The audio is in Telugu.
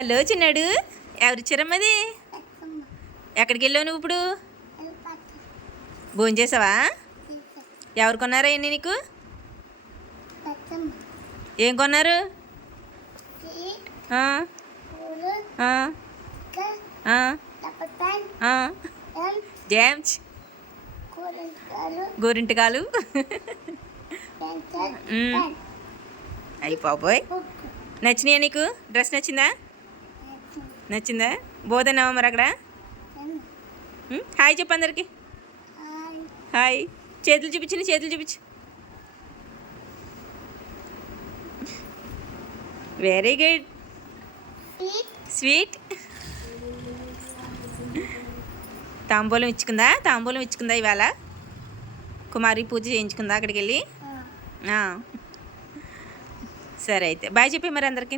హలో చిన్నాడు ఎవరు ఇచ్చారమ్మది? ఎక్కడికి వెళ్ళావు నువ్వు ఇప్పుడు? భోజనం చేసావా? ఎవరు కొన్నారా ఎన్ని నీకు? ఏం కొన్నారు. జామ్స్. గోరింటకాలు. బాబోయ్. నచ్చినాయా నీకు? డ్రెస్ నచ్చిందా? నచ్చిందా? బోధనావా మరి అక్కడ? హాయ్ చెప్పు అందరికి. హాయ్. చేతులు చూపించండి చేతులు చూపించు. వెరీ గుడ్ స్వీట్ తాంబూలం ఇచ్చుకుందా? తాంబూలం ఇచ్చుకుందా ఇవాళ? కుమారి పూజ చేయించుకుందా అక్కడికి వెళ్ళి. సరే అయితే. బాయ్ చెప్పి మరి అందరికీ.